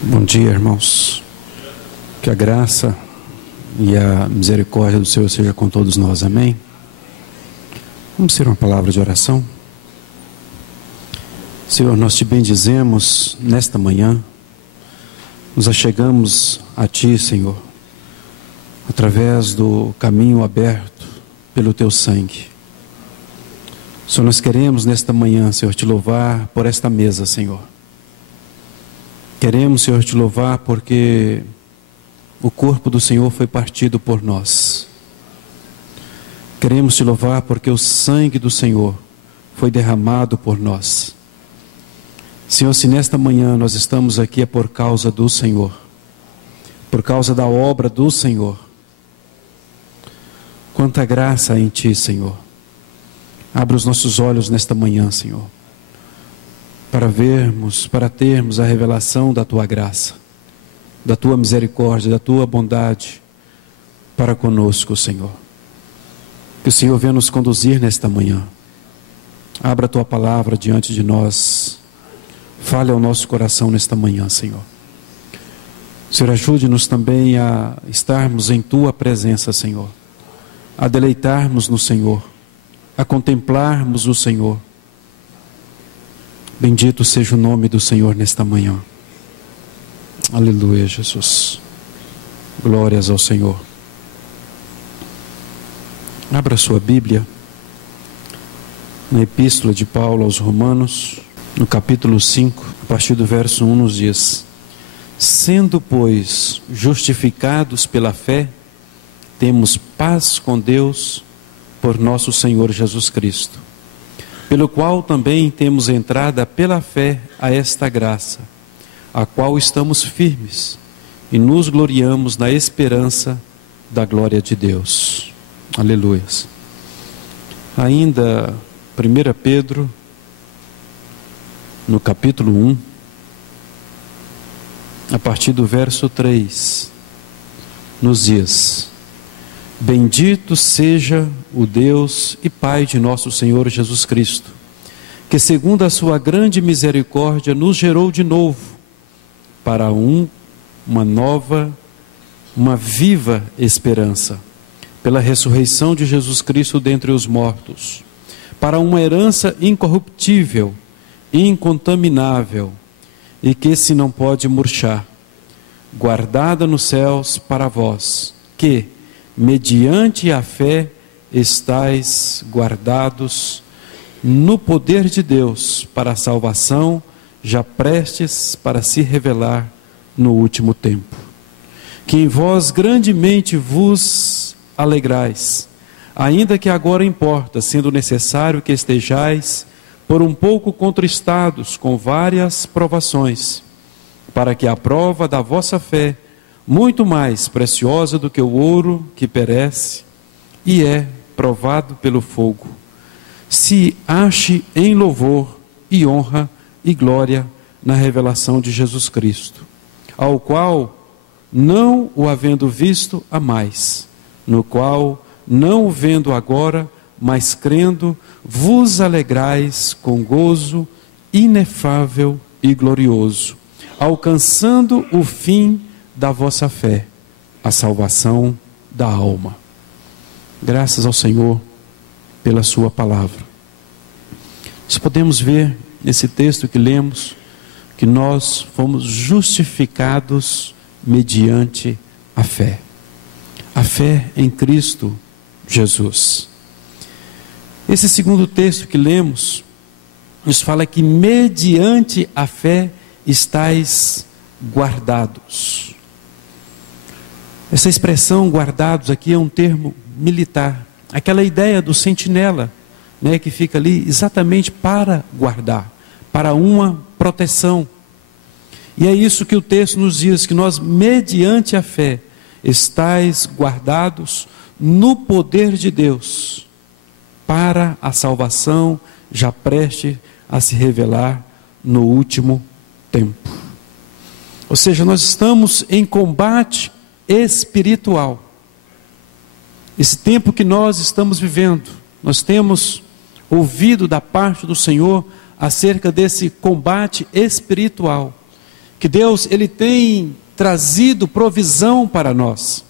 Bom dia, irmãos. Que a graça e a misericórdia do Senhor seja com todos nós, amém? Vamos ter uma palavra de oração. Senhor, nós te bendizemos nesta manhã, nos achegamos a Ti, Senhor, através do caminho aberto pelo Teu sangue. Senhor, nós queremos nesta manhã, Senhor, te louvar por esta mesa, Senhor. Queremos, Senhor, te louvar porque o corpo do Senhor foi partido por nós. Queremos te louvar porque o sangue do Senhor foi derramado por nós. Senhor, se nesta manhã nós estamos aqui é por causa do Senhor, por causa da obra do Senhor. Quanta graça há em Ti, Senhor. Abre os nossos olhos nesta manhã, Senhor, para vermos, para termos a revelação da Tua graça, da Tua misericórdia, da Tua bondade para conosco, Senhor. Que o Senhor venha nos conduzir nesta manhã. Abra a Tua palavra diante de nós. Fale ao nosso coração nesta manhã, Senhor. Senhor, ajude-nos também a estarmos em Tua presença, Senhor, a deleitarmos no Senhor, a contemplarmos o Senhor. Bendito seja o nome do Senhor nesta manhã. Aleluia, Jesus. Glórias ao Senhor. Abra sua Bíblia na Epístola de Paulo aos Romanos, no capítulo 5, a partir do verso 1 nos diz: sendo, pois, justificados pela fé, temos paz com Deus por nosso Senhor Jesus Cristo, pelo qual também temos entrada pela fé a esta graça, a qual estamos firmes e nos gloriamos na esperança da glória de Deus. Aleluia. Ainda 1 Pedro, no capítulo 1, a partir do verso 3, nos diz: bendito seja o Deus e Pai de nosso Senhor Jesus Cristo, que segundo a sua grande misericórdia nos gerou de novo para uma viva esperança, pela ressurreição de Jesus Cristo dentre os mortos, para uma herança incorruptível, incontaminável e que se não pode murchar, guardada nos céus para vós, que mediante a fé estais guardados no poder de Deus para a salvação, já prestes para se revelar no último tempo. Que em vós grandemente vos alegrais, ainda que agora importa, sendo necessário que estejais por um pouco contristados com várias provações, para que a prova da vossa fé, muito mais preciosa do que o ouro que perece e é provado pelo fogo, se ache em louvor e honra e glória na revelação de Jesus Cristo, ao qual, não o havendo visto, amais, no qual, não o vendo agora, mas crendo, vos alegrais com gozo inefável e glorioso, alcançando o fim da vossa fé, a salvação da alma. Graças ao Senhor pela sua palavra. Nós podemos ver nesse texto que lemos que nós fomos justificados mediante a fé em Cristo Jesus. Esse segundo texto que lemos nos fala que mediante a fé estais guardados. Essa expressão guardados aqui é um termo militar, aquela ideia do sentinela, né, que fica ali exatamente para guardar, para uma proteção. E é isso que o texto nos diz, que nós mediante a fé estais guardados no poder de Deus para a salvação já preste a se revelar no último tempo. Ou seja, nós estamos em combate espiritual. Esse tempo que nós estamos vivendo, nós temos ouvido da parte do Senhor acerca desse combate espiritual que Deus ele tem trazido provisão para nós.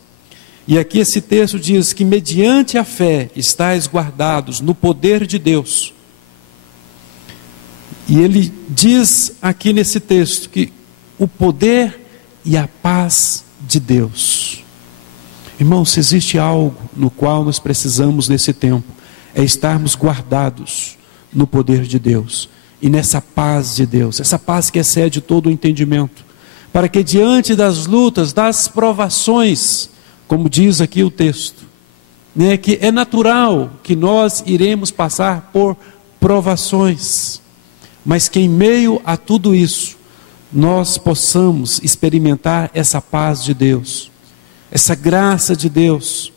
E aqui esse texto diz que mediante a fé estáis guardados no poder de Deus. E ele diz aqui nesse texto que o poder e a paz de Deus. Irmãos, se existe algo no qual nós precisamos nesse tempo, é estarmos guardados no poder de Deus e nessa paz de Deus, essa paz que excede todo o entendimento, para que diante das lutas, das provações, como diz aqui o texto, né, que é natural que nós iremos passar por provações, mas que em meio a tudo isso, nós possamos experimentar essa paz de Deus, essa graça de Deus.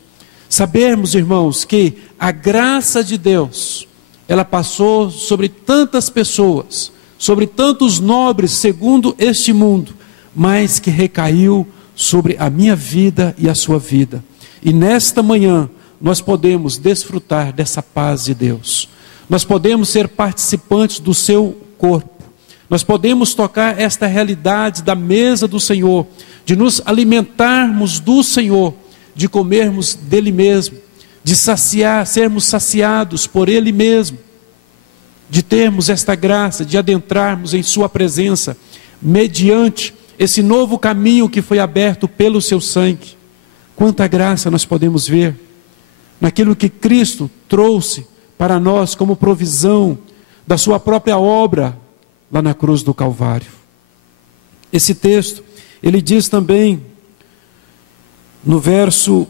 Sabermos, irmãos, que a graça de Deus, ela passou sobre tantas pessoas, sobre tantos nobres segundo este mundo, mas que recaiu sobre a minha vida e a sua vida. E nesta manhã, nós podemos desfrutar dessa paz de Deus. Nós podemos ser participantes do seu corpo. Nós podemos tocar esta realidade da mesa do Senhor, de nos alimentarmos do Senhor, de comermos dele mesmo, de saciar, sermos saciados por ele mesmo, de termos esta graça, de adentrarmos em sua presença, mediante esse novo caminho que foi aberto pelo seu sangue. Quanta graça nós podemos ver naquilo que Cristo trouxe para nós como provisão da sua própria obra lá na cruz do Calvário. Esse texto, ele diz também no verso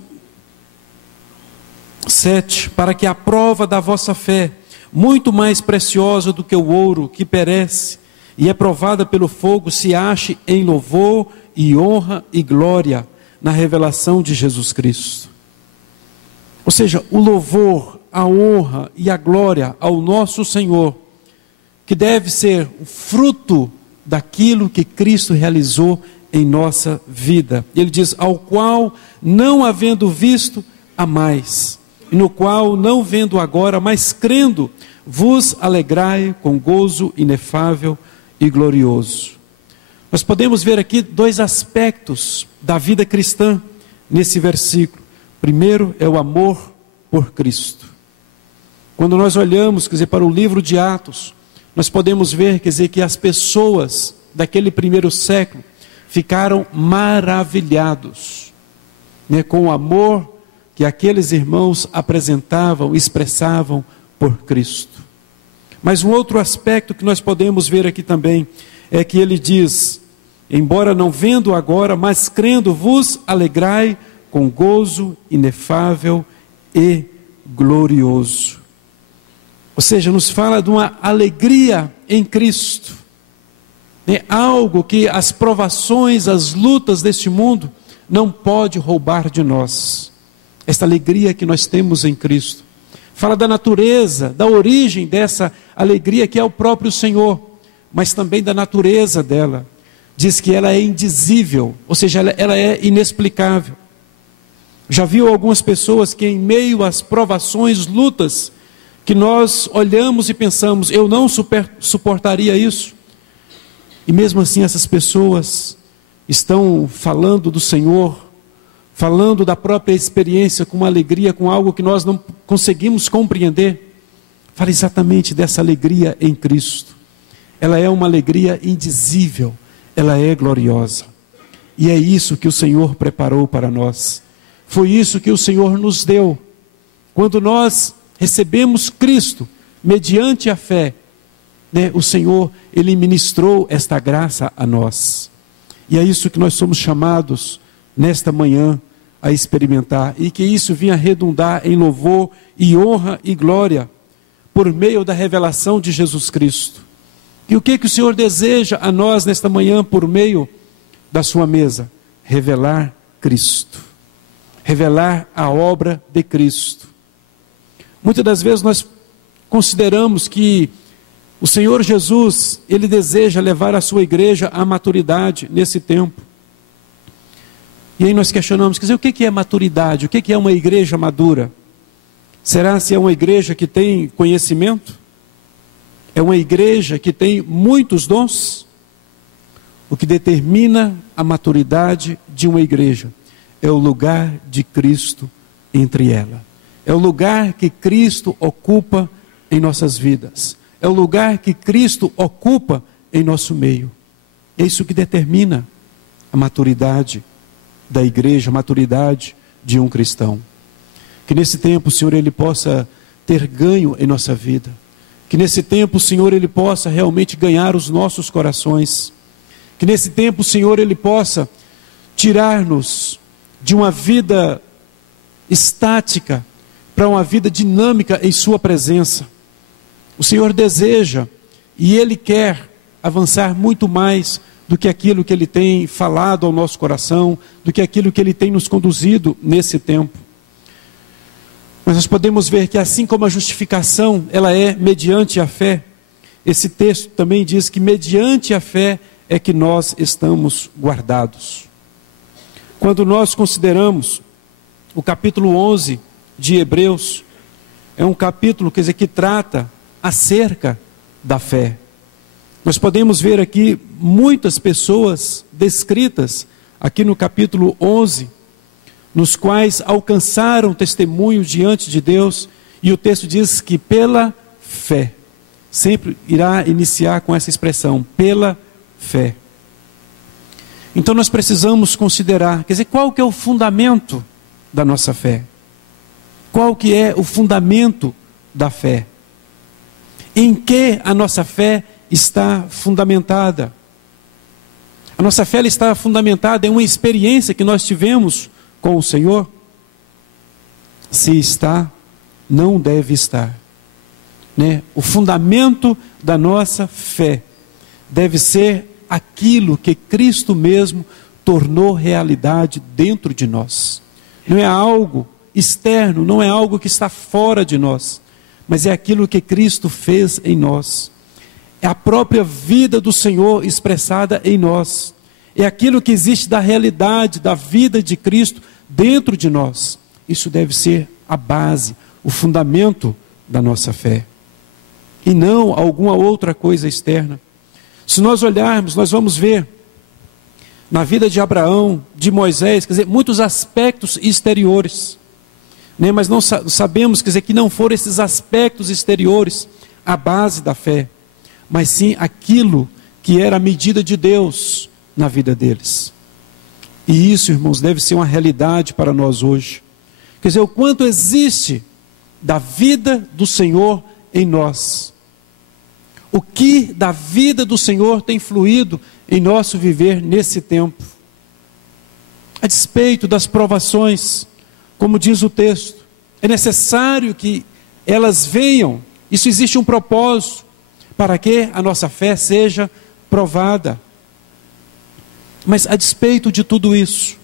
7, para que a prova da vossa fé, muito mais preciosa do que o ouro que perece e é provada pelo fogo, se ache em louvor e honra e glória na revelação de Jesus Cristo. Ou seja, o louvor, a honra e a glória ao nosso Senhor, que deve ser o fruto daquilo que Cristo realizou em nossa vida. Ele diz, ao qual, não havendo visto, amais, e no qual, não vendo agora, mas crendo, vos alegrai com gozo inefável e glorioso. Nós podemos ver aqui dois aspectos da vida cristã nesse versículo. Primeiro é o amor por Cristo. Quando nós olhamos, quer dizer, para o livro de Atos, nós podemos ver, quer dizer, que as pessoas daquele primeiro século ficaram maravilhados, né, com o amor que aqueles irmãos apresentavam, expressavam por Cristo. Mas um outro aspecto que nós podemos ver aqui também, é que ele diz, embora não vendo agora, mas crendo, vos alegrai com gozo inefável e glorioso. Ou seja, nos fala de uma alegria em Cristo. É algo que as provações, as lutas deste mundo não pode roubar de nós. Esta alegria que nós temos em Cristo. Fala da natureza, da origem dessa alegria que é o próprio Senhor, mas também da natureza dela. Diz que ela é indizível, ou seja, ela é inexplicável. Já viu algumas pessoas que em meio às provações, lutas, que nós olhamos e pensamos, eu não suportaria isso. E mesmo assim essas pessoas estão falando do Senhor, falando da própria experiência com uma alegria, com algo que nós não conseguimos compreender. Fala exatamente dessa alegria em Cristo. Ela é uma alegria indizível, ela é gloriosa. E é isso que o Senhor preparou para nós. Foi isso que o Senhor nos deu. Quando nós recebemos Cristo, mediante a fé, né, o Senhor, Ele ministrou esta graça a nós. E é isso que nós somos chamados nesta manhã a experimentar. E que isso vinha redundar em louvor e honra e glória por meio da revelação de Jesus Cristo. E o que o Senhor deseja a nós nesta manhã por meio da sua mesa? Revelar Cristo. Revelar a obra de Cristo. Muitas das vezes nós consideramos que o Senhor Jesus, Ele deseja levar a sua igreja à maturidade nesse tempo. E aí nós questionamos, quer dizer, o que é maturidade? O que é uma igreja madura? Será se é uma igreja que tem conhecimento? É uma igreja que tem muitos dons? O que determina a maturidade de uma igreja é o lugar de Cristo entre ela. É o lugar que Cristo ocupa em nossas vidas. É o lugar que Cristo ocupa em nosso meio. É isso que determina a maturidade da igreja, a maturidade de um cristão. Que nesse tempo, Senhor, Ele possa ter ganho em nossa vida. Que nesse tempo, Senhor, Ele possa realmente ganhar os nossos corações. Que nesse tempo, Senhor, Ele possa tirar-nos de uma vida estática para uma vida dinâmica em Sua presença. O Senhor deseja e Ele quer avançar muito mais do que aquilo que Ele tem falado ao nosso coração, do que aquilo que Ele tem nos conduzido nesse tempo. Mas nós podemos ver que assim como a justificação, ela é mediante a fé, esse texto também diz que mediante a fé é que nós estamos guardados. Quando nós consideramos o capítulo 11 de Hebreus, é um capítulo, quer dizer, que trata acerca da fé. Nós podemos ver aqui muitas pessoas descritas aqui no capítulo 11, nos quais alcançaram testemunho diante de Deus, e o texto diz que pela fé, sempre irá iniciar com essa expressão, pela fé. Então nós precisamos considerar, quer dizer, qual que é o fundamento da nossa fé? Qual que é o fundamento da fé? Em que a nossa fé está fundamentada? A nossa fé está fundamentada em uma experiência que nós tivemos com o Senhor? Se está, não deve estar, né? O fundamento da nossa fé deve ser aquilo que Cristo mesmo tornou realidade dentro de nós. Não é algo externo, não é algo que está fora de nós, mas é aquilo que Cristo fez em nós. É a própria vida do Senhor expressada em nós. É aquilo que existe da realidade, da vida de Cristo dentro de nós. Isso deve ser a base, o fundamento da nossa fé. E não alguma outra coisa externa. Se nós olharmos, nós vamos ver na vida de Abraão, de Moisés, quer dizer, muitos aspectos exteriores, né? Mas não sabemos, quer dizer, que não foram esses aspectos exteriores a base da fé, mas sim aquilo que era a medida de Deus na vida deles. E isso, irmãos, deve ser uma realidade para nós hoje. Quer dizer, o quanto existe da vida do Senhor em nós. O que da vida do Senhor tem fluído em nosso viver nesse tempo. A despeito das provações, como diz o texto, é necessário que elas venham. Isso existe um propósito para que a nossa fé seja provada. Mas a despeito de tudo isso,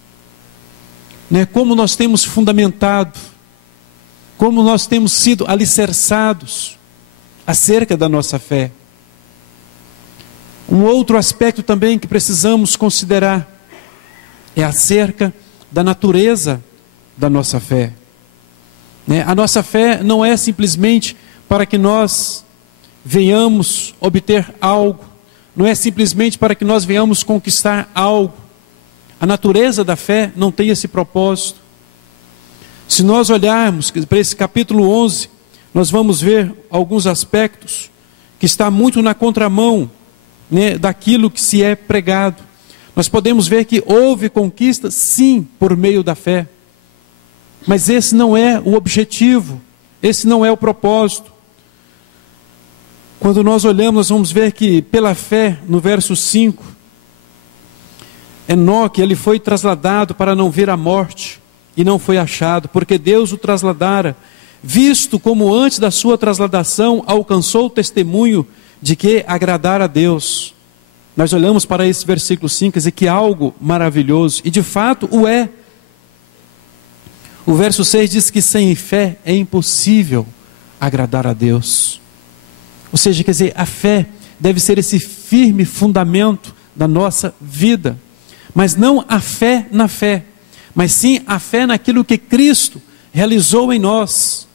né, como nós temos fundamentado, como nós temos sido alicerçados acerca da nossa fé. Um outro aspecto também que precisamos considerar é acerca da natureza da nossa fé. Né? A nossa fé não é simplesmente para que nós venhamos obter algo, não é simplesmente para que nós venhamos conquistar algo. A natureza da fé não tem esse propósito. Se nós olharmos para esse capítulo 11, nós vamos ver alguns aspectos que está muito na contramão, né, daquilo que se é pregado. Nós podemos ver que houve conquista, sim, por meio da fé. Mas esse não é o objetivo, esse não é o propósito. Quando nós olhamos, nós vamos ver que pela fé, no verso 5, Enoque, ele foi trasladado para não ver a morte, e não foi achado, porque Deus o trasladara, visto como antes da sua trasladação alcançou o testemunho de que agradara a Deus. Nós olhamos para esse versículo 5 e dizer que algo maravilhoso, e de fato o é. O verso 6 diz que sem fé é impossível agradar a Deus. Ou seja, quer dizer, a fé deve ser esse firme fundamento da nossa vida. Mas não a fé na fé, mas sim a fé naquilo que Cristo realizou em nós.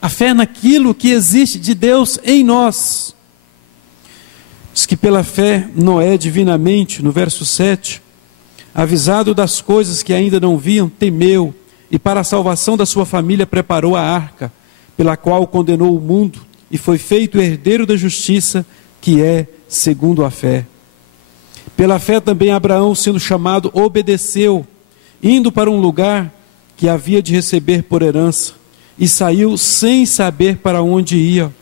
A fé naquilo que existe de Deus em nós. Diz que pela fé Noé divinamente, no verso 7, avisado das coisas que ainda não viam, temeu, e para a salvação da sua família preparou a arca, pela qual condenou o mundo, e foi feito herdeiro da justiça, que é segundo a fé. Pela fé também Abraão, sendo chamado, obedeceu, indo para um lugar que havia de receber por herança, e saiu sem saber para onde ia.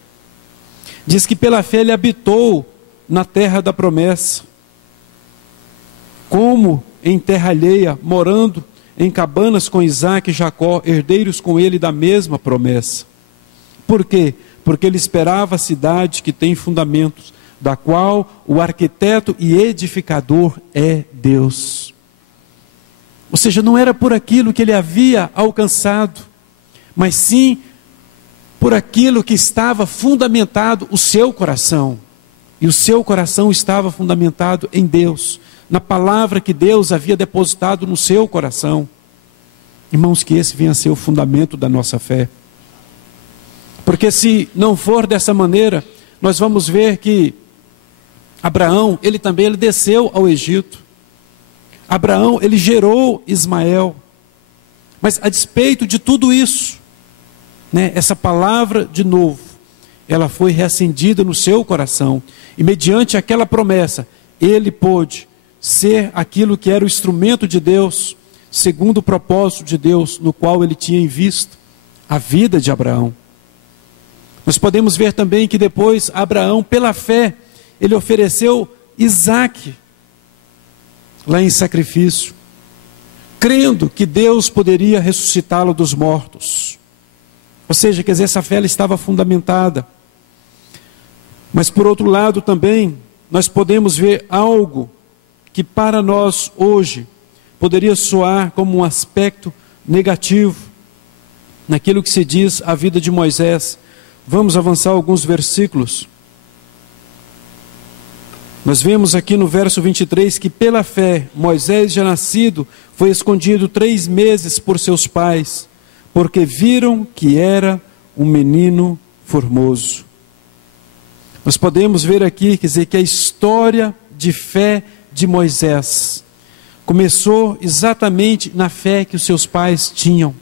Diz que pela fé ele habitou na terra da promessa, como em terra alheia, morando em cabanas com Isaque e Jacó, herdeiros com ele da mesma promessa. Por quê? Porque ele esperava a cidade que tem fundamentos, da qual o arquiteto e edificador é Deus. Ou seja, não era por aquilo que ele havia alcançado, mas sim por aquilo que estava fundamentado o seu coração. E o seu coração estava fundamentado em Deus, na palavra que Deus havia depositado no seu coração. Irmãos, que esse venha a ser o fundamento da nossa fé. Porque se não for dessa maneira, nós vamos ver que Abraão, ele desceu ao Egito. Abraão, ele gerou Ismael. Mas a despeito de tudo isso, essa palavra, de novo, ela foi reacendida no seu coração. E mediante aquela promessa, ele pôde ser aquilo que era o instrumento de Deus, segundo o propósito de Deus, no qual ele tinha em vista a vida de Abraão. Nós podemos ver também que depois Abraão, pela fé, ele ofereceu Isaque lá em sacrifício, crendo que Deus poderia ressuscitá-lo dos mortos. Ou seja, quer dizer, essa fé ela estava fundamentada. Mas por outro lado também, nós podemos ver algo que para nós hoje poderia soar como um aspecto negativo naquilo que se diz a vida de Moisés. Vamos avançar alguns versículos. Nós vemos aqui no verso 23 que pela fé Moisés, já nascido, foi escondido 3 meses por seus pais, porque viram que era um menino formoso. Nós podemos ver aqui, quer dizer, que a história de fé de Moisés começou exatamente na fé que os seus pais tinham.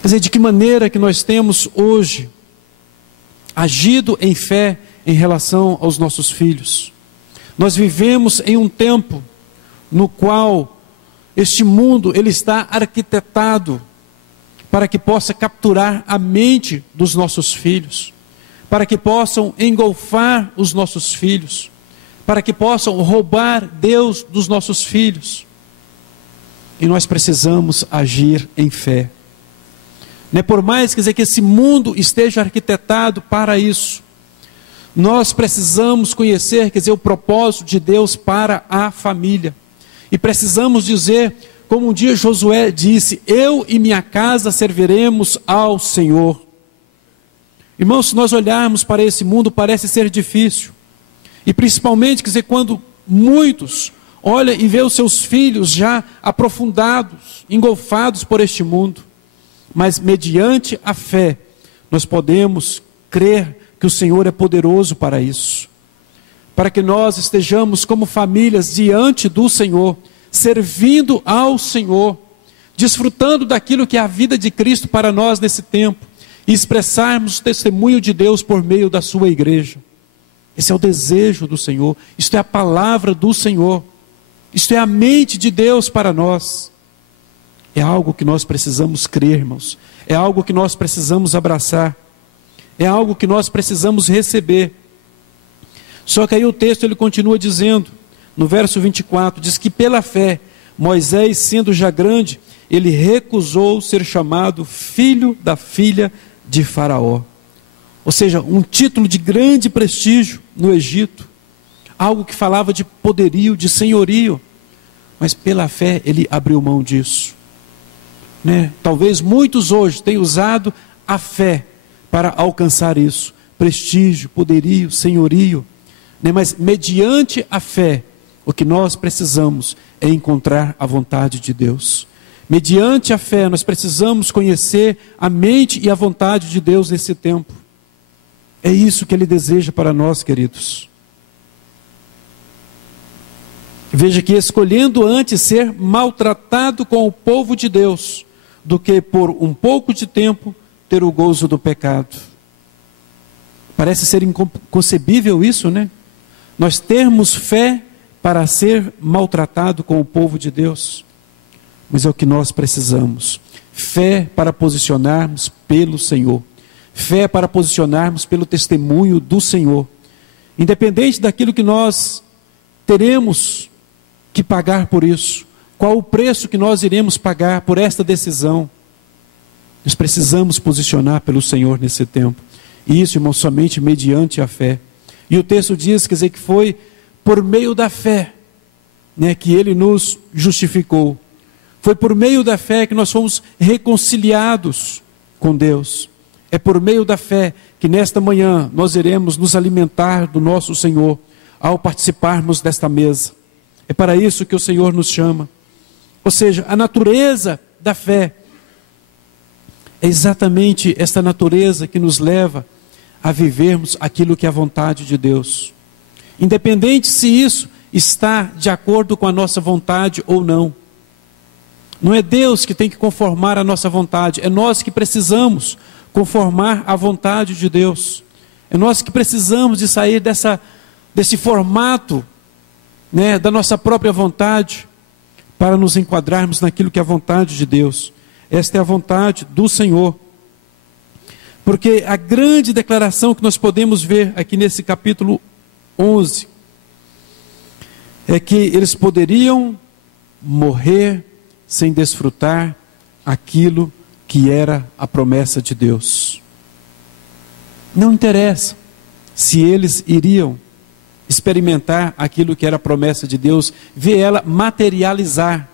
Quer dizer, de que maneira que nós temos hoje agido em fé em relação aos nossos filhos. Nós vivemos em um tempo no qual este mundo ele está arquitetado para que possa capturar a mente dos nossos filhos, para que possam engolfar os nossos filhos, para que possam roubar Deus dos nossos filhos. E nós precisamos agir em fé. Por mais, quer dizer, que esse mundo esteja arquitetado para isso, nós precisamos conhecer, quer dizer, o propósito de Deus para a família. E precisamos dizer, como um dia Josué disse: eu e minha casa serviremos ao Senhor. Irmãos, se nós olharmos para esse mundo, parece ser difícil. E principalmente, quer dizer, quando muitos olham e veem os seus filhos já aprofundados, engolfados por este mundo. Mas mediante a fé, nós podemos crer que o Senhor é poderoso para isso. Para que nós estejamos como famílias diante do Senhor, servindo ao Senhor, desfrutando daquilo que é a vida de Cristo para nós nesse tempo, e expressarmos o testemunho de Deus por meio da sua igreja. Esse é o desejo do Senhor, isto é a palavra do Senhor, isto é a mente de Deus para nós. É algo que nós precisamos crer, irmãos, é algo que nós precisamos abraçar, é algo que nós precisamos receber. Só que aí o texto ele continua dizendo, no verso 24, diz que pela fé, Moisés, sendo já grande, ele recusou ser chamado filho da filha de Faraó. Ou seja, um título de grande prestígio no Egito, algo que falava de poderio, de senhorio, mas pela fé ele abriu mão disso. Talvez muitos hoje tenham usado a fé para alcançar isso, prestígio, poderio, senhorio, mas mediante a fé, o que nós precisamos é encontrar a vontade de Deus. Mediante a fé, nós precisamos conhecer a mente e a vontade de Deus nesse tempo. É isso que Ele deseja para nós, queridos. Veja que escolhendo antes ser maltratado com o povo de Deus, do que por um pouco de tempo ter o gozo do pecado. Parece ser inconcebível isso, né? Nós termos fé para ser maltratado com o povo de Deus. Mas é o que nós precisamos. Fé para posicionarmos pelo Senhor. Fé para posicionarmos pelo testemunho do Senhor. Independente daquilo que nós teremos que pagar por isso. Qual o preço que nós iremos pagar por esta decisão? Nós precisamos posicionar pelo Senhor nesse tempo. E isso, irmão, somente mediante a fé. E o texto diz, quer dizer, que foi por meio da fé, né, que Ele nos justificou. Foi por meio da fé que nós fomos reconciliados com Deus. É por meio da fé que nesta manhã nós iremos nos alimentar do nosso Senhor ao participarmos desta mesa. É para isso que o Senhor nos chama. Ou seja, a natureza da fé é exatamente esta natureza que nos leva a vivermos aquilo que é a vontade de Deus. Independente se isso está de acordo com a nossa vontade ou não. Não é Deus que tem que conformar a nossa vontade, é nós que precisamos conformar a vontade de Deus. É nós que precisamos de sair desse formato, né, da nossa própria vontade, para nos enquadrarmos naquilo que é a vontade de Deus. Esta é a vontade do Senhor. Porque a grande declaração que nós podemos ver aqui nesse capítulo 11 é que eles poderiam morrer sem desfrutar aquilo que era a promessa de Deus. Não interessa se eles iriam experimentar aquilo que era a promessa de Deus, ver ela materializar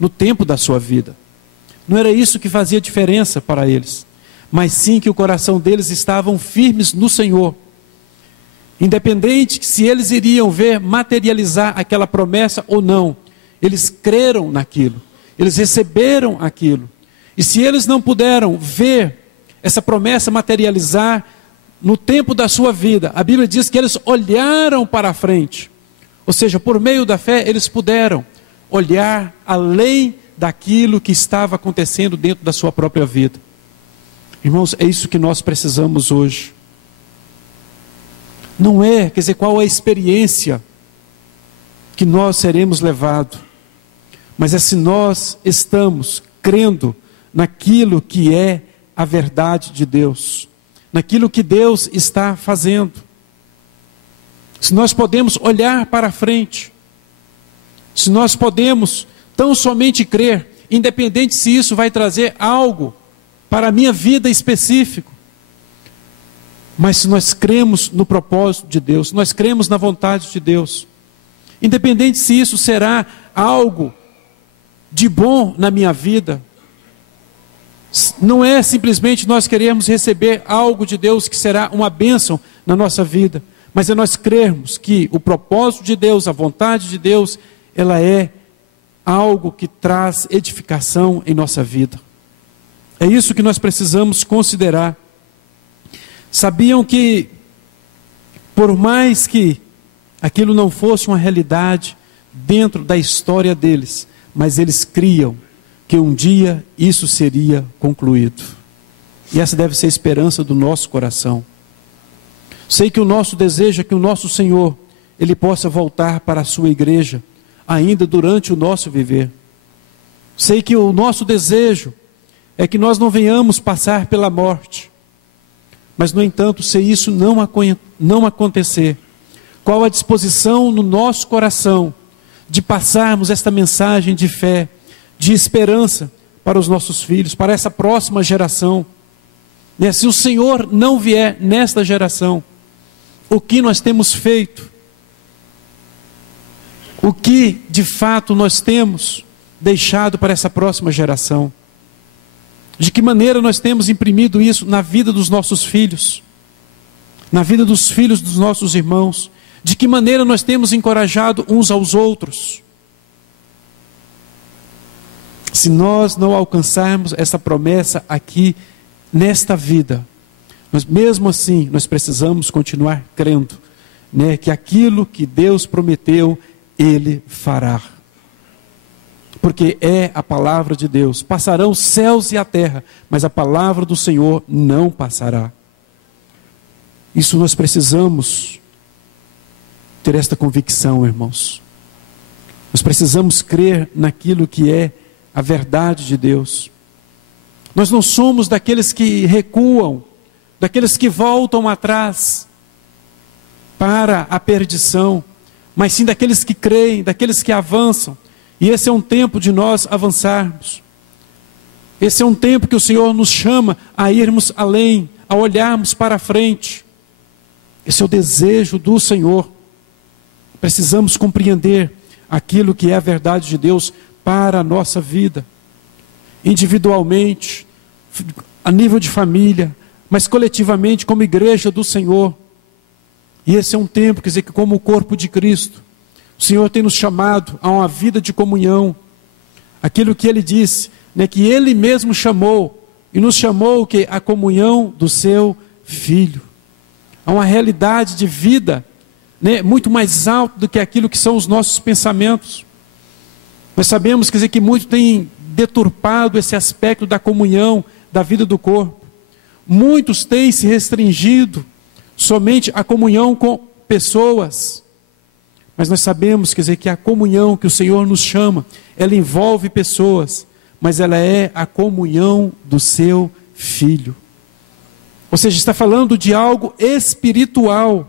no tempo da sua vida. Não era isso que fazia diferença para eles, mas sim que o coração deles estavam firmes no Senhor. Independente se eles iriam ver materializar aquela promessa ou não, eles creram naquilo, eles receberam aquilo. E se eles não puderam ver essa promessa materializar no tempo da sua vida, a Bíblia diz que eles olharam para a frente. Ou seja, por meio da fé, eles puderam olhar além daquilo que estava acontecendo dentro da sua própria vida. Irmãos, é isso que nós precisamos hoje. Não é, quer dizer, qual a experiência que nós seremos levados, mas é se nós estamos crendo naquilo que é a verdade de Deus, naquilo que Deus está fazendo. Se nós podemos olhar para frente, se nós podemos tão somente crer, independente se isso vai trazer algo para a minha vida específico, mas se nós cremos no propósito de Deus, se nós cremos na vontade de Deus, independente se isso será algo de bom na minha vida, não é simplesmente nós queremos receber algo de Deus que será uma bênção na nossa vida, mas é nós crermos que o propósito de Deus, a vontade de Deus, ela é algo que traz edificação em nossa vida. É isso que nós precisamos considerar. Sabiam que, por mais que aquilo não fosse uma realidade dentro da história deles, mas eles criam que um dia isso seria concluído. E essa deve ser a esperança do nosso coração. Sei que o nosso desejo é que o nosso Senhor, Ele possa voltar para a sua igreja, ainda durante o nosso viver. Sei que o nosso desejo é que nós não venhamos passar pela morte. Mas, no entanto, se isso não acontecer, qual a disposição no nosso coração de passarmos esta mensagem de fé, de esperança para os nossos filhos, para essa próxima geração? Se o Senhor não vier nesta geração, o que nós temos feito? O que de fato nós temos deixado para essa próxima geração? De que maneira nós temos imprimido isso na vida dos nossos filhos, na vida dos filhos dos nossos irmãos? De que maneira nós temos encorajado uns aos outros? Se nós não alcançarmos essa promessa aqui, nesta vida, Mas mesmo assim, nós precisamos continuar crendo, né, que aquilo que Deus prometeu, Ele fará. Porque é a palavra de Deus. Passarão os céus e a terra, mas a palavra do Senhor não passará. Isso nós precisamos ter esta convicção, irmãos. Nós precisamos crer naquilo que é a verdade de Deus. Nós não somos daqueles que recuam, daqueles que voltam atrás para a perdição, mas sim daqueles que creem, daqueles que avançam. E esse é um tempo de nós avançarmos. Esse é um tempo que o Senhor nos chama a irmos além, a olharmos para a frente. Esse é o desejo do Senhor. Precisamos compreender aquilo que é a verdade de Deus para a nossa vida. Individualmente, a nível de família, mas coletivamente como igreja do Senhor. E esse é um tempo, quer dizer, que como o corpo de Cristo, o Senhor tem nos chamado a uma vida de comunhão. Aquilo que Ele disse, né, que Ele mesmo chamou, e nos chamou que a comunhão do Seu Filho. Há uma realidade de vida, né, muito mais alta do que aquilo que são os nossos pensamentos. Nós sabemos, quer dizer, que muito tem deturpado esse aspecto da comunhão, da vida do corpo. Muitos têm se restringido somente à comunhão com pessoas. Mas nós sabemos, quer dizer, que a comunhão que o Senhor nos chama, ela envolve pessoas, mas ela é a comunhão do Seu Filho. Ou seja, está falando de algo espiritual.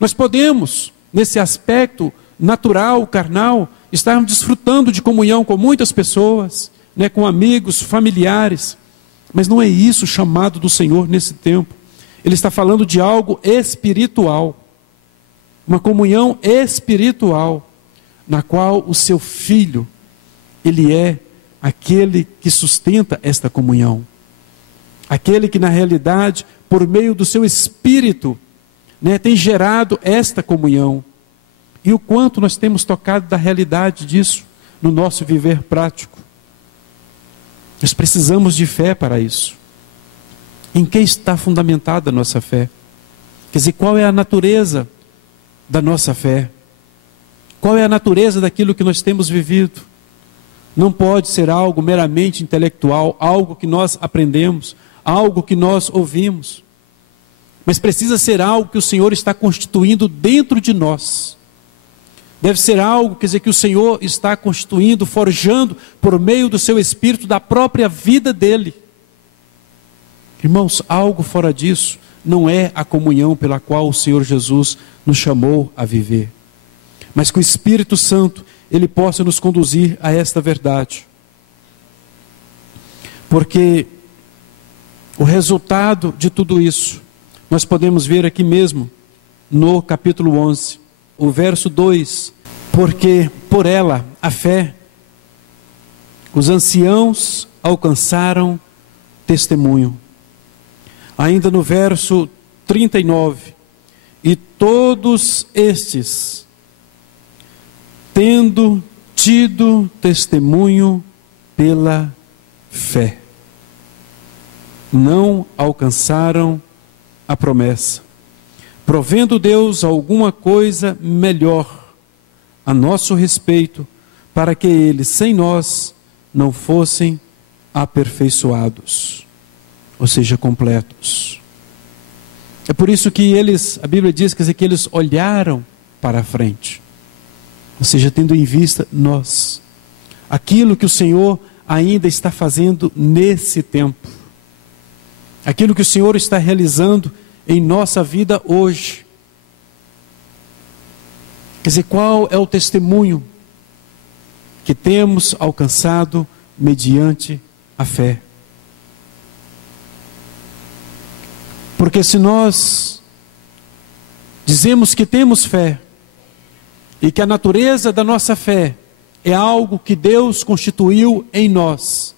Nós podemos, nesse aspecto natural, carnal, estarmos desfrutando de comunhão com muitas pessoas, né, com amigos, familiares, mas não é isso o chamado do Senhor nesse tempo. Ele está falando de algo espiritual, uma comunhão espiritual, na qual o Seu Filho, Ele é aquele que sustenta esta comunhão. Aquele que na realidade, por meio do Seu Espírito, né, tem gerado esta comunhão. E o quanto nós temos tocado da realidade disso no nosso viver prático. Nós precisamos de fé para isso. Em que está fundamentada a nossa fé? Quer dizer, qual é a natureza da nossa fé? Qual é a natureza daquilo que nós temos vivido? Não pode ser algo meramente intelectual, algo que nós aprendemos, algo que nós ouvimos. Mas precisa ser algo que o Senhor está constituindo dentro de nós. Deve ser algo, quer dizer, que o Senhor está constituindo, forjando por meio do Seu Espírito, da própria vida dEle. Irmãos, algo fora disso não é a comunhão pela qual o Senhor Jesus nos chamou a viver. Mas que o Espírito Santo, Ele possa nos conduzir a esta verdade. Porque o resultado de tudo isso, nós podemos ver aqui mesmo, no capítulo 11, o verso 2. Porque por ela, a fé, os anciãos alcançaram testemunho. Ainda no verso 39, e todos estes, tendo tido testemunho pela fé, não alcançaram a promessa, provendo Deus alguma coisa melhor a nosso respeito, para que eles, sem nós, não fossem aperfeiçoados, ou seja, completos. É por isso que eles, a Bíblia diz, quer dizer, que eles olharam para a frente, ou seja, tendo em vista nós, aquilo que o Senhor ainda está fazendo nesse tempo, aquilo que o Senhor está realizando em nossa vida hoje. Quer dizer, qual é o testemunho que temos alcançado mediante a fé? Porque se nós dizemos que temos fé, e que a natureza da nossa fé é algo que Deus constituiu em nós,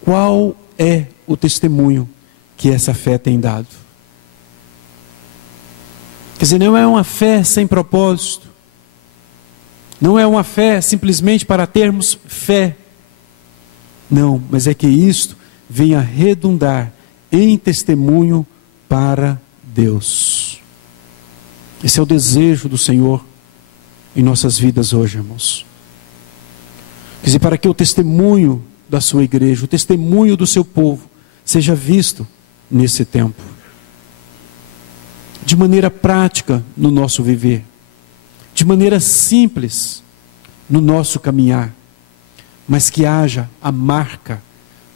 qual é o testemunho que essa fé tem dado? Quer dizer, não é uma fé sem propósito, não é uma fé simplesmente para termos fé, não, mas é que isto venha redundar em testemunho para Deus. Esse é o desejo do Senhor em nossas vidas hoje, irmãos. Quer dizer, para que o testemunho da sua igreja, o testemunho do seu povo, seja visto nesse tempo. De maneira prática no nosso viver. De maneira simples no nosso caminhar. Mas que haja a marca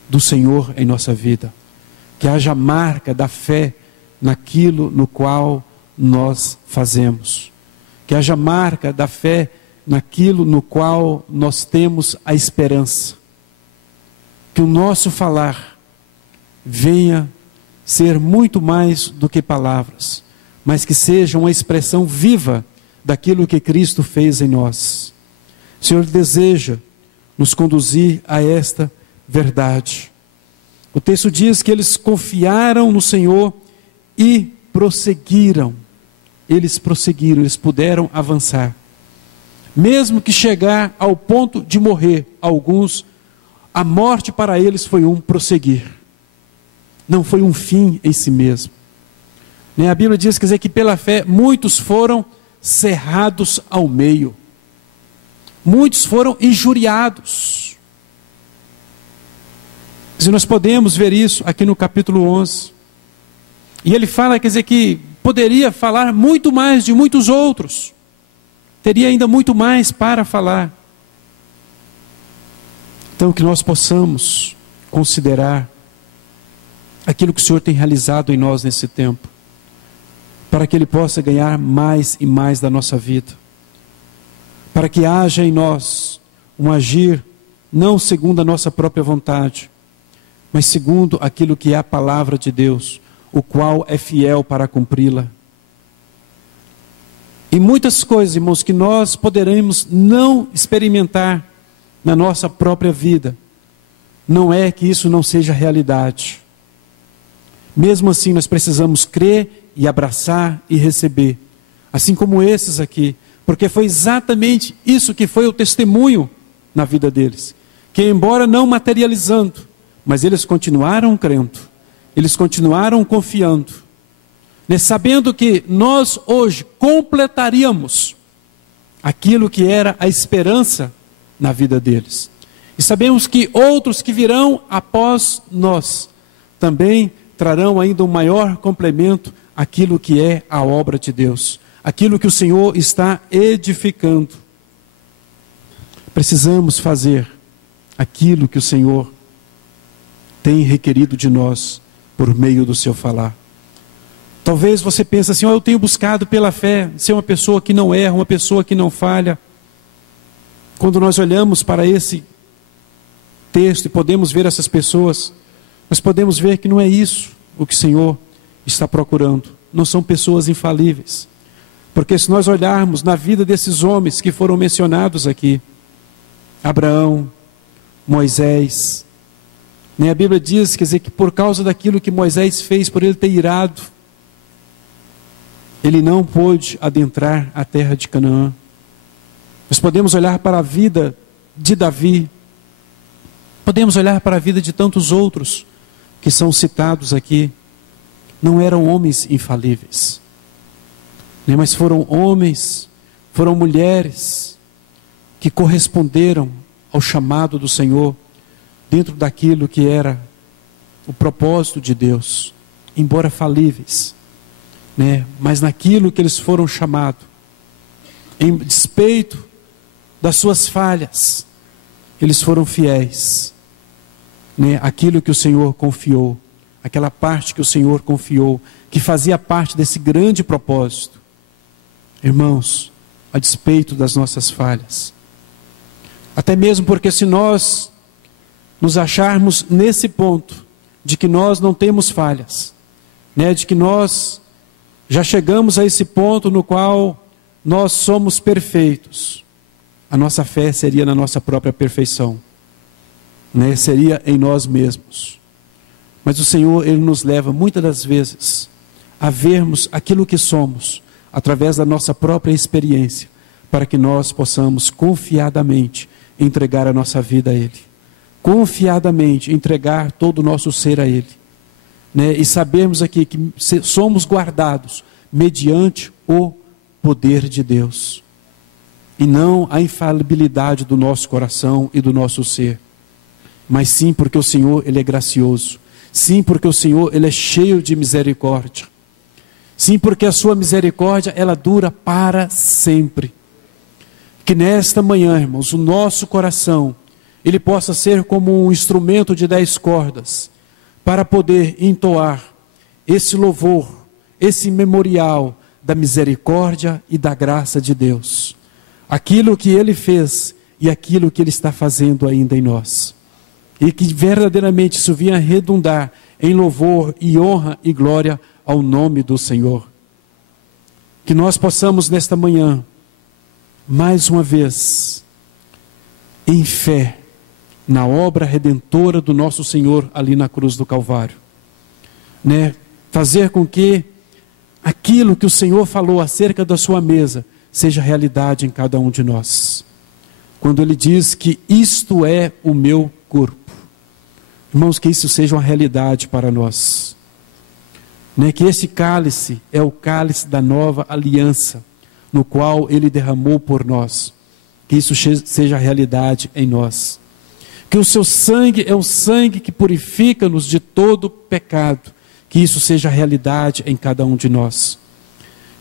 do Senhor em nossa vida. Que haja a marca da fé naquilo no qual nós fazemos. Que haja a marca da fé naquilo no qual nós temos a esperança. Que o nosso falar venha ser muito mais do que palavras, mas que seja uma expressão viva daquilo que Cristo fez em nós. O Senhor deseja nos conduzir a esta verdade. O texto diz que eles confiaram no Senhor e prosseguiram. Eles prosseguiram, eles puderam avançar. Mesmo que chegar ao ponto de morrer alguns, a morte para eles foi um prosseguir. Não foi um fim em si mesmo. A Bíblia diz, quer dizer, que pela fé muitos foram cerrados ao meio. Muitos foram injuriados. Quer dizer, nós podemos ver isso aqui no capítulo 11. E ele fala, quer dizer, que poderia falar muito mais de muitos outros. Teria ainda muito mais para falar. Então, que nós possamos considerar aquilo que o Senhor tem realizado em nós nesse tempo, para que Ele possa ganhar mais e mais da nossa vida, para que haja em nós um agir, não segundo a nossa própria vontade, mas segundo aquilo que é a palavra de Deus, o qual é fiel para cumpri-la. E muitas coisas, irmãos, que nós poderemos não experimentar na nossa própria vida, não é que isso não seja realidade. Mesmo assim, nós precisamos crer e abraçar e receber, assim como esses aqui, porque foi exatamente isso que foi o testemunho na vida deles, que embora não materializando, mas eles continuaram crendo, eles continuaram confiando, sabendo que nós hoje completaríamos aquilo que era a esperança na vida deles. E sabemos que outros que virão após nós também trarão ainda um maior complemento àquilo que é a obra de Deus, aquilo que o Senhor está edificando. Precisamos fazer aquilo que o Senhor tem requerido de nós por meio do seu falar. Talvez você pense assim, eu tenho buscado pela fé ser uma pessoa que não erra, uma pessoa que não falha. Quando nós olhamos para esse texto e podemos ver essas pessoas, nós podemos ver que não é isso o que o Senhor está procurando. Não são pessoas infalíveis. Porque se nós olharmos na vida desses homens que foram mencionados aqui, Abraão, Moisés, a Bíblia diz, quer dizer, que por causa daquilo que Moisés fez, por ele ter irado, ele não pôde adentrar a terra de Canaã. Nós podemos olhar para a vida de Davi, podemos olhar para a vida de tantos outros que são citados aqui. Não eram homens infalíveis, mas foram homens, foram mulheres que corresponderam ao chamado do Senhor dentro daquilo que era o propósito de Deus, embora falíveis, mas naquilo que eles foram chamados, em despeito das suas falhas, eles foram fiéis, aquilo que o Senhor confiou, aquela parte que o Senhor confiou, que fazia parte desse grande propósito. Irmãos, a despeito das nossas falhas, até mesmo porque se nós nos acharmos nesse ponto, de que nós não temos falhas, de que nós já chegamos a esse ponto no qual nós somos perfeitos, a nossa fé seria na nossa própria perfeição, seria em nós mesmos. Mas o Senhor, Ele nos leva muitas das vezes a vermos aquilo que somos, através da nossa própria experiência, para que nós possamos confiadamente entregar a nossa vida a Ele, confiadamente entregar todo o nosso ser a Ele, né? E sabemos aqui que somos guardados mediante o poder de Deus, e não a infalibilidade do nosso coração e do nosso ser, mas sim porque o Senhor, Ele é gracioso, sim porque o Senhor, Ele é cheio de misericórdia, sim porque a sua misericórdia, ela dura para sempre. Que nesta manhã, irmãos, o nosso coração, ele possa ser como um instrumento de 10 cordas, para poder entoar esse louvor, esse memorial da misericórdia e da graça de Deus, aquilo que Ele fez e aquilo que Ele está fazendo ainda em nós, e que verdadeiramente isso venha redundar em louvor e honra e glória ao nome do Senhor. Que nós possamos nesta manhã, mais uma vez, em fé, na obra redentora do nosso Senhor ali na cruz do Calvário, né? Fazer com que aquilo que o Senhor falou acerca da sua mesa seja realidade em cada um de nós. Quando Ele diz que isto é o meu corpo, irmãos, que isso seja uma realidade para nós, né? Que esse cálice é o cálice da nova aliança, no qual Ele derramou por nós, que isso seja realidade em nós, que o seu sangue é o sangue que purifica-nos de todo pecado, que isso seja realidade em cada um de nós,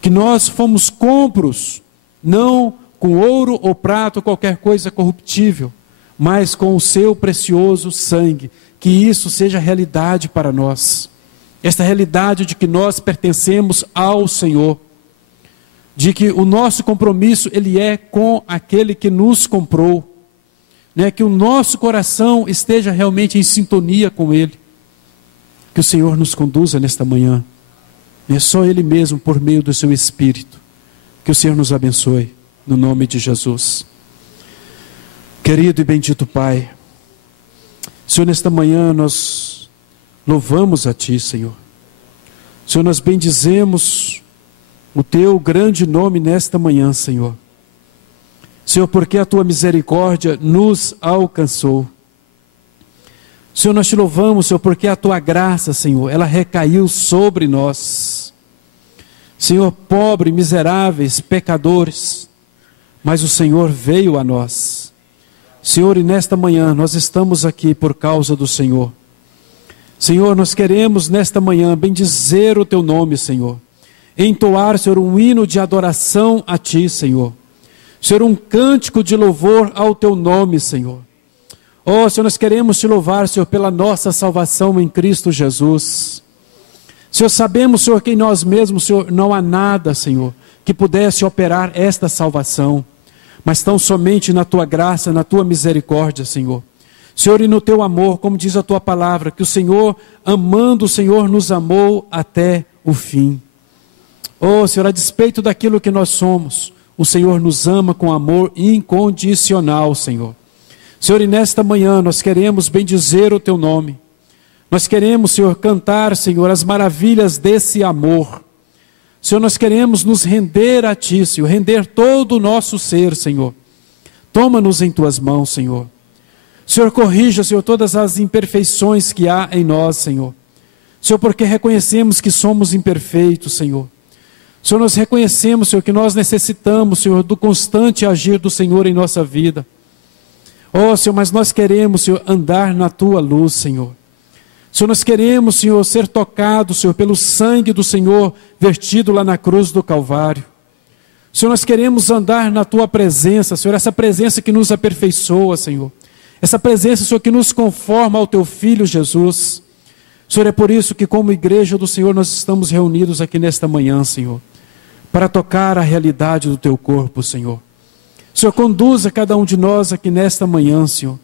que nós fomos compros, não com ouro ou prata ou qualquer coisa corruptível, mas com o seu precioso sangue, que isso seja realidade para nós, esta realidade de que nós pertencemos ao Senhor, de que o nosso compromisso, ele é com aquele que nos comprou, né? Que o nosso coração esteja realmente em sintonia com Ele, que o Senhor nos conduza nesta manhã, é só Ele mesmo, por meio do seu Espírito, que o Senhor nos abençoe, no nome de Jesus. Querido e bendito Pai, Senhor, nesta manhã nós louvamos a Ti, Senhor. Senhor, nós bendizemos o Teu grande nome nesta manhã, Senhor. Senhor, porque a Tua misericórdia nos alcançou. Senhor, nós Te louvamos, Senhor, porque a Tua graça, Senhor, ela recaiu sobre nós. Senhor, pobres, miseráveis, pecadores, mas o Senhor veio a nós. Senhor, e nesta manhã nós estamos aqui por causa do Senhor. Senhor, nós queremos nesta manhã bendizer o Teu nome, Senhor. Entoar, Senhor, um hino de adoração a Ti, Senhor. Senhor, um cântico de louvor ao Teu nome, Senhor. Oh, Senhor, nós queremos Te louvar, Senhor, pela nossa salvação em Cristo Jesus. Senhor, sabemos, Senhor, que em nós mesmos, Senhor, não há nada, Senhor, que pudesse operar esta salvação, mas tão somente na Tua graça, na Tua misericórdia, Senhor. Senhor, e no Teu amor, como diz a Tua palavra, que o Senhor, amando o Senhor, nos amou até o fim. Oh, Senhor, a despeito daquilo que nós somos, o Senhor nos ama com amor incondicional, Senhor. Senhor, e nesta manhã nós queremos bendizer o Teu nome. Nós queremos, Senhor, cantar, Senhor, as maravilhas desse amor. Senhor, nós queremos nos render a Ti, Senhor, render todo o nosso ser, Senhor. Toma-nos em Tuas mãos, Senhor. Senhor, corrija, Senhor, todas as imperfeições que há em nós, Senhor. Senhor, porque reconhecemos que somos imperfeitos, Senhor. Senhor, nós reconhecemos, Senhor, que nós necessitamos, Senhor, do constante agir do Senhor em nossa vida. Oh, Senhor, mas nós queremos, Senhor, andar na Tua luz, Senhor. Senhor, nós queremos, Senhor, ser tocados, Senhor, pelo sangue do Senhor vertido lá na cruz do Calvário. Senhor, nós queremos andar na Tua presença, Senhor, essa presença que nos aperfeiçoa, Senhor. Essa presença, Senhor, que nos conforma ao Teu Filho Jesus. Senhor, é por isso que como igreja do Senhor nós estamos reunidos aqui nesta manhã, Senhor, para tocar a realidade do Teu corpo, Senhor. Senhor, conduza cada um de nós aqui nesta manhã, Senhor,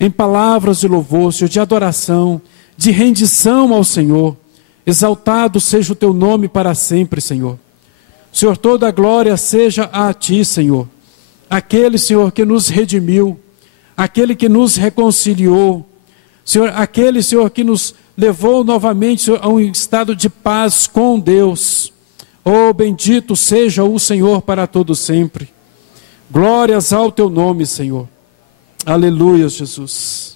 em palavras de louvor, Senhor, de adoração, de rendição ao Senhor. Exaltado seja o Teu nome para sempre, Senhor. Senhor, toda a glória seja a Ti, Senhor. Aquele, Senhor, que nos redimiu, aquele que nos reconciliou, Senhor, aquele, Senhor, que nos levou novamente, Senhor, a um estado de paz com Deus. Oh, bendito seja o Senhor para todo sempre. Glórias ao Teu nome, Senhor. Aleluia, Jesus.